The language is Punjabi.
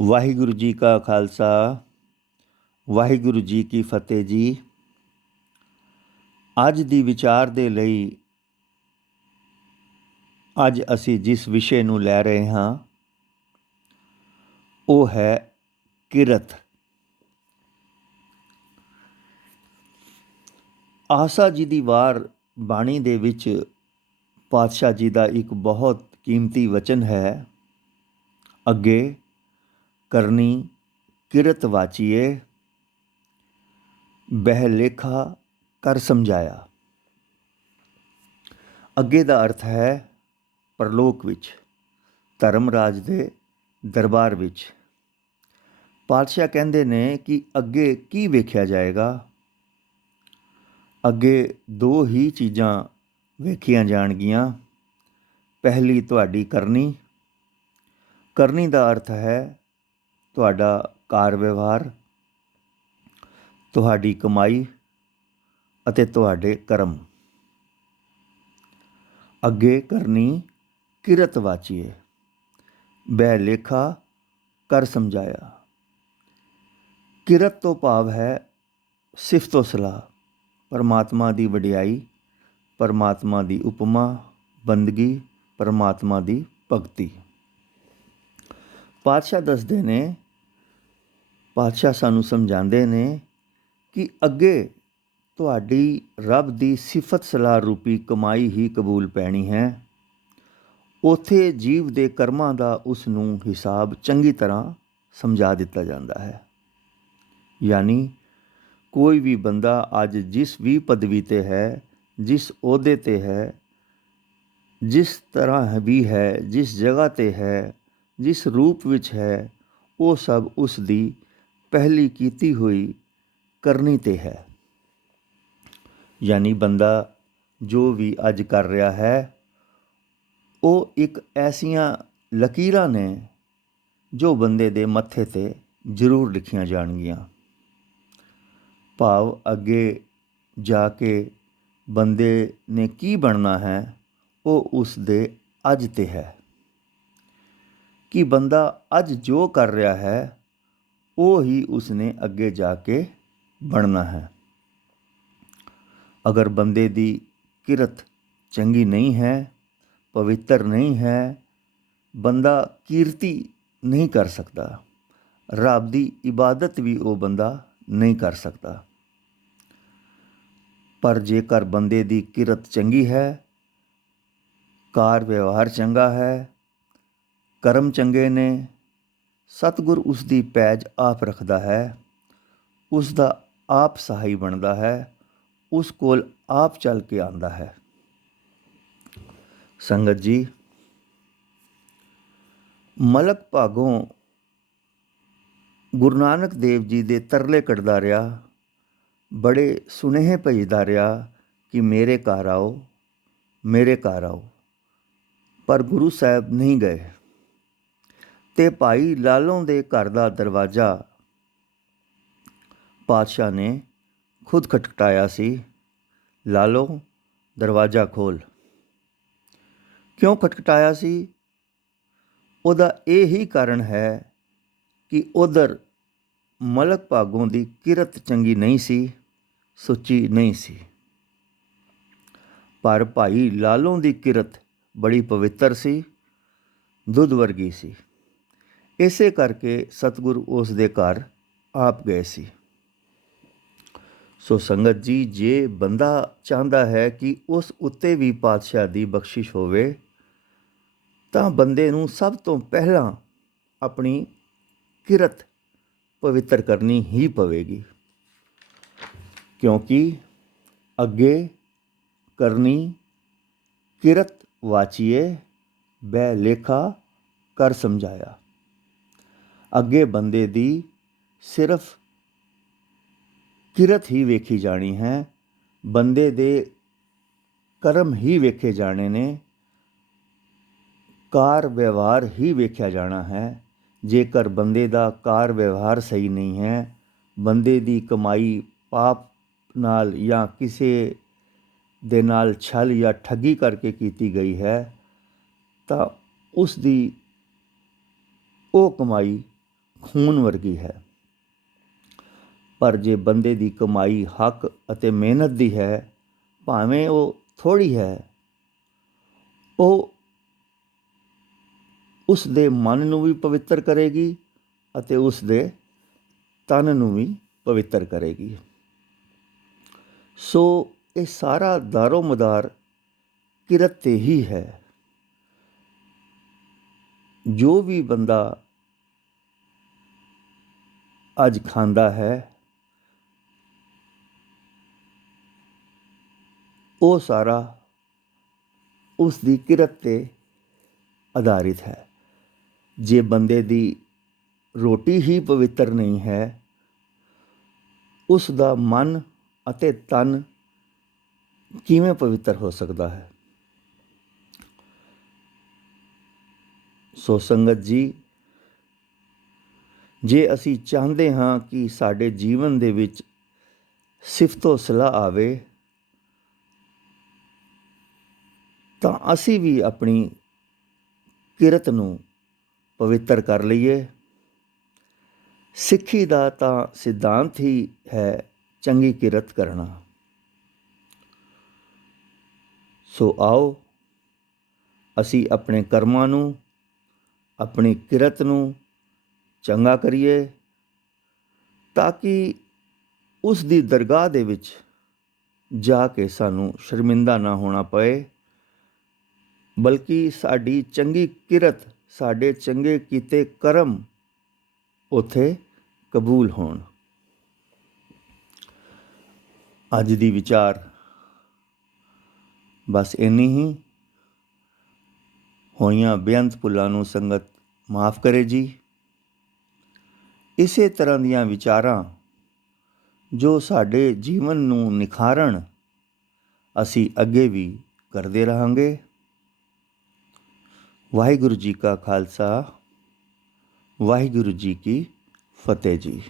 ਵਾਹਿਗੁਰੂ ਜੀ ਕਾ ਖਾਲਸਾ ਵਾਹਿਗੁਰੂ ਜੀ ਕੀ ਫਤਿਹ ਜੀ। ਅੱਜ ਦੀ ਵਿਚਾਰ ਦੇ ਲਈ ਅੱਜ ਅਸੀਂ ਜਿਸ ਵਿਸ਼ੇ ਨੂੰ ਲੈ ਰਹੇ ਹਾਂ ਉਹ ਹੈ ਕਿਰਤ। ਆਸਾ ਜੀ ਦੀ ਵਾਰ ਬਾਣੀ ਦੇ ਵਿੱਚ ਪਾਤਸ਼ਾਹ ਜੀ ਦਾ ਇੱਕ ਬਹੁਤ ਕੀਮਤੀ ਵਚਨ ਹੈ, ਅੱਗੇ ਕਰਨੀ ਕਿਰਤ ਵਾਚੀਏ, ਬਹਿ ਲੇਖਾ ਕਰ ਸਮਝਾਇਆ। ਅੱਗੇ ਦਾ ਅਰਥ ਹੈ ਪਰਲੋਕ ਵਿੱਚ, ਧਰਮਰਾਜ ਦੇ ਦਰਬਾਰ ਵਿੱਚ। ਪਾਤਸ਼ਾਹ ਕਹਿੰਦੇ ਨੇ ਕਿ ਅੱਗੇ ਕੀ ਵੇਖਿਆ ਜਾਏਗਾ? ਅੱਗੇ ਦੋ ਹੀ ਚੀਜ਼ਾਂ ਵੇਖੀਆਂ ਜਾਣਗੀਆਂ। ਪਹਿਲੀ ਤੁਹਾਡੀ ਕਰਨੀ। ਕਰਨੀ ਦਾ ਅਰਥ ਹੈ ਤੁਹਾਡਾ ਕਾਰ ਵਿਵਹਾਰ, ਤੁਹਾਡੀ ਕਮਾਈ ਅਤੇ ਤੁਹਾਡੇ ਕਰਮ। ਅੱਗੇ ਕਰਨੀ ਕਿਰਤ ਵਾਚੀਏ, ਬਹਿ ਲੇਖਾ ਕਰ ਸਮਝਾਇਆ। ਕਿਰਤ ਤੋਂ ਭਾਵ ਹੈ ਸਿਫਤੋ ਸਲਾਹ, ਪਰਮਾਤਮਾ ਦੀ ਵਡਿਆਈ, ਪਰਮਾਤਮਾ ਦੀ ਉਪਮਾ, ਬੰਦਗੀ, ਪਰਮਾਤਮਾ ਦੀ ਭਗਤੀ। ਪਾਤਸ਼ਾਹ ਦੱਸਦੇ ਨੇ, ਪਾਤਸ਼ਾਹ ਸਾਨੂੰ ਸਮਝਾਉਂਦੇ ਨੇ ਕਿ ਅੱਗੇ ਤੁਹਾਡੀ ਰੱਬ ਦੀ ਸਿਫਤ ਸਲਾਹ ਰੂਪੀ ਕਮਾਈ ਹੀ ਕਬੂਲ ਪੈਣੀ ਹੈ। ਉੱਥੇ ਜੀਵ ਦੇ ਕਰਮਾਂ ਦਾ ਉਸ ਨੂੰ ਹਿਸਾਬ ਚੰਗੀ ਤਰ੍ਹਾਂ ਸਮਝਾ ਦਿੱਤਾ ਜਾਂਦਾ ਹੈ। ਯਾਨੀ ਕੋਈ ਵੀ ਬੰਦਾ ਅੱਜ ਜਿਸ ਵੀ ਪਦਵੀ 'ਤੇ ਹੈ, ਜਿਸ ਅਹੁਦੇ 'ਤੇ ਹੈ, ਜਿਸ ਤਰ੍ਹਾਂ ਵੀ ਹੈ, ਜਿਸ ਜਗ੍ਹਾ 'ਤੇ ਹੈ, ਜਿਸ ਰੂਪ ਵਿੱਚ ਹੈ, ਉਹ ਸਭ ਉਸ ਦੀ ਪਹਿਲੀ ਕੀਤੀ ਹੋਈ ਕਰਨੀ 'ਤੇ ਹੈ। ਯਾਨੀ ਬੰਦਾ ਜੋ ਵੀ ਅੱਜ ਕਰ ਰਿਹਾ ਹੈ ਉਹ ਇੱਕ ਐਸੀਆਂ ਲਕੀਰਾਂ ਨੇ ਜੋ ਬੰਦੇ ਦੇ ਮੱਥੇ 'ਤੇ ਜ਼ਰੂਰ ਲਿਖੀਆਂ ਜਾਣਗੀਆਂ। ਭਾਵ ਅੱਗੇ ਜਾ ਕੇ ਬੰਦੇ ਨੇ ਕੀ ਬਣਨਾ ਹੈ ਉਹ ਉਸ ਦੇ ਅੱਜ 'ਤੇ ਹੈ। ਕਿ ਬੰਦਾ ਅੱਜ ਜੋ ਕਰ ਰਿਹਾ ਹੈ ਉਹ ਹੀ ਉਸਨੇ ਅੱਗੇ ਜਾ ਕੇ ਬਣਨਾ ਹੈ। ਅਗਰ ਬੰਦੇ ਦੀ ਕਿਰਤ ਚੰਗੀ ਨਹੀਂ ਹੈ, ਪਵਿੱਤਰ ਨਹੀਂ ਹੈ, ਬੰਦਾ ਕੀਰਤੀ ਨਹੀਂ ਕਰ ਸਕਦਾ, ਰੱਬ ਦੀ ਇਬਾਦਤ ਵੀ ਉਹ ਬੰਦਾ ਨਹੀਂ ਕਰ ਸਕਦਾ। ਪਰ ਜੇਕਰ ਬੰਦੇ ਦੀ ਕਿਰਤ ਚੰਗੀ ਹੈ, ਕਾਰ ਵਿਵਹਾਰ ਚੰਗਾ ਹੈ, ਕਰਮ ਚੰਗੇ ਨੇ, ਸਤਿਗੁਰ ਉਸ ਦੀ ਪੈਜ ਆਪ ਰੱਖਦਾ ਹੈ, ਉਸ ਦਾ ਆਪ ਸਹਾਈ ਬਣਦਾ ਹੈ, ਉਸ ਕੋਲ ਆਪ ਚੱਲ ਕੇ ਆਉਂਦਾ ਹੈ। ਸੰਗਤ ਜੀ, ਮਲਕ ਭਾਗੋਂ ਗੁਰੂ ਨਾਨਕ ਦੇਵ ਜੀ ਦੇ ਤਰਲੇ ਕੱਢਦਾ ਰਿਹਾ, ਬੜੇ ਸੁਨੇਹੇ ਭੇਜਦਾ ਰਿਹਾ ਕਿ ਮੇਰੇ ਘਰ ਆਓ, ਮੇਰੇ ਘਰ ਆਓ, ਪਰ ਗੁਰੂ ਸਾਹਿਬ ਨਹੀਂ ਗਏ। ਤੇ ਭਾਈ ਲਾਲੋਂ ਦੇ ਘਰ ਦਾ ਦਰਵਾਜ਼ਾ ਪਾਤਸ਼ਾਹ ਨੇ ਖੁਦ ਖਟਖਟਾਇਆ ਸੀ। ਲਾਲੋ ਦਰਵਾਜ਼ਾ ਖੋਲ। ਕਿਉਂ ਖਟਖਟਾਇਆ ਸੀ? ਉਹਦਾ ਇਹ ਹੀ ਕਾਰਨ ਹੈ ਕਿ ਉਧਰ ਮਲਕ ਭਾਗੋਂ ਦੀ ਕਿਰਤ ਚੰਗੀ ਨਹੀਂ ਸੀ, ਸੁੱਚੀ ਨਹੀਂ ਸੀ। ਪਰ ਭਾਈ ਲਾਲੋਂ ਦੀ ਕਿਰਤ ਬੜੀ ਪਵਿੱਤਰ ਸੀ, ਦੁੱਧ ਵਰਗੀ ਸੀ। ਇਸੇ ਕਰਕੇ ਸਤਿਗੁਰੂ ਉਸ ਦੇ ਘਰ ਆਪ ਗਏ ਸੀ। ਸੋ ਸੰਗਤ ਜੀ, ਜੇ ਬੰਦਾ ਚਾਹੁੰਦਾ ਹੈ ਕਿ ਉਸ ਉੱਤੇ ਵੀ ਪਾਤਸ਼ਾਹ ਦੀ ਬਖਸ਼ਿਸ਼ ਹੋਵੇ ਤਾਂ ਬੰਦੇ ਨੂੰ ਸਭ ਤੋਂ ਪਹਿਲਾਂ ਆਪਣੀ ਕਿਰਤ ਪਵਿੱਤਰ ਕਰਨੀ ਹੀ ਪਵੇਗੀ। ਕਿਉਂਕਿ ਅੱਗੇ ਕਰਨੀ ਕਿਰਤ ਵਾਚੀਏ, ਬਹਿ ਲੇਖਾ ਕਰ ਸਮਝਾਇਆ। ਅੱਗੇ ਬੰਦੇ ਦੀ ਸਿਰਫ ਕਿਰਤ ਹੀ ਵੇਖੀ ਜਾਣੀ ਹੈ, ਬੰਦੇ ਦੇ ਕਰਮ ਹੀ ਵੇਖੇ ਜਾਣੇ ਨੇ, ਕਾਰ ਵਿਵਹਾਰ ਹੀ ਵੇਖਿਆ ਜਾਣਾ ਹੈ। ਜੇਕਰ ਬੰਦੇ ਦਾ ਕਾਰ ਵਿਵਹਾਰ ਸਹੀ ਨਹੀਂ ਹੈ, ਬੰਦੇ ਦੀ ਕਮਾਈ ਪਾਪ ਨਾਲ ਜਾਂ ਕਿਸੇ ਦੇ ਨਾਲ ਛਲ ਜਾਂ ਠੱਗੀ ਕਰਕੇ ਕੀਤੀ ਗਈ ਹੈ, ਤਾਂ ਉਸ ਦੀ ਉਹ ਕਮਾਈ ਖੂਨ ਵਰਗੀ ਹੈ। ਪਰ ਜੇ ਬੰਦੇ ਦੀ ਕਮਾਈ ਹੱਕ ਅਤੇ ਮਿਹਨਤ ਦੀ ਹੈ, ਭਾਵੇਂ ਉਹ ਥੋੜ੍ਹੀ ਹੈ, ਉਹ ਉਸ ਦੇ ਮਨ ਨੂੰ ਵੀ ਪਵਿੱਤਰ ਕਰੇਗੀ ਅਤੇ ਉਸ ਦੇ ਤਨ ਨੂੰ ਵੀ ਪਵਿੱਤਰ ਕਰੇਗੀ। ਸੋ ਇਹ ਸਾਰਾ ਦਾਰੋ ਮਦਾਰ ਕਿਰਤ 'ਤੇ ਹੀ ਹੈ। ਜੋ ਵੀ ਬੰਦਾ ਅੱਜ ਖਾਂਦਾ ਹੈ, ਉਹ ਸਾਰਾ ਉਸ ਦੀ ਕਿਰਤ 'ਤੇ ਆਧਾਰਿਤ ਹੈ। ਜੇ ਬੰਦੇ ਦੀ ਰੋਟੀ ਹੀ ਪਵਿੱਤਰ ਨਹੀਂ ਹੈ, ਉਸ ਦਾ ਮਨ ਅਤੇ ਤਨ ਕਿਵੇਂ ਪਵਿੱਤਰ ਹੋ ਸਕਦਾ ਹੈ? ਸੋ ਸੰਗਤ ਜੀ, ਜੇ ਅਸੀਂ ਚਾਹੁੰਦੇ ਹਾਂ ਕਿ ਸਾਡੇ ਜੀਵਨ ਦੇ ਵਿੱਚ ਸਿਫਤੋ ਸਲਾਹ ਆਵੇ, ਤਾਂ ਅਸੀਂ ਵੀ ਆਪਣੀ ਕਿਰਤ ਨੂੰ ਪਵਿੱਤਰ ਕਰ ਲਈਏ। ਸਿੱਖੀ ਦਾ ਤਾਂ ਸਿਧਾਂਤ ਹੀ ਹੈ ਚੰਗੀ ਕਿਰਤ ਕਰਨਾ। ਸੋ ਆਓ ਅਸੀਂ ਆਪਣੇ ਕਰਮਾਂ ਨੂੰ, ਆਪਣੀ ਕਿਰਤ ਨੂੰ ਚੰਗਾ ਕਰੀਏ, ਤਾਂ ਕਿ ਉਸ ਦੀ ਦਰਗਾਹ ਦੇ ਵਿੱਚ ਜਾ ਕੇ ਸਾਨੂੰ ਸ਼ਰਮਿੰਦਾ ਨਾ ਹੋਣਾ ਪਏ, ਬਲਕਿ ਸਾਡੀ ਚੰਗੀ ਕਿਰਤ, ਸਾਡੇ ਚੰਗੇ ਕੀਤੇ ਕਰਮ ਉੱਥੇ ਕਬੂਲ ਹੋਣ। ਅੱਜ ਦੀ ਵਿਚਾਰ ਬਸ ਇੰਨੀ ਹੀ। ਹੋਈਆਂ ਬੇਅੰਤ ਭੁੱਲਾਂ ਨੂੰ ਸੰਗਤ ਮਾਫ ਕਰੇ ਜੀ। ਇਸੇ ਤਰ੍ਹਾਂ ਦੀਆਂ ਵਿਚਾਰਾਂ ਜੋ ਸਾਡੇ ਜੀਵਨ ਨੂੰ ਨਿਖਾਰਨ, ਅਸੀਂ ਅੱਗੇ ਵੀ ਕਰਦੇ ਰਹਾਂਗੇ। ਵਾਹਿਗੁਰੂ ਜੀ ਕਾ ਖਾਲਸਾ, ਵਾਹਿਗੁਰੂ ਜੀ ਕੀ ਫਤਿਹ ਜੀ।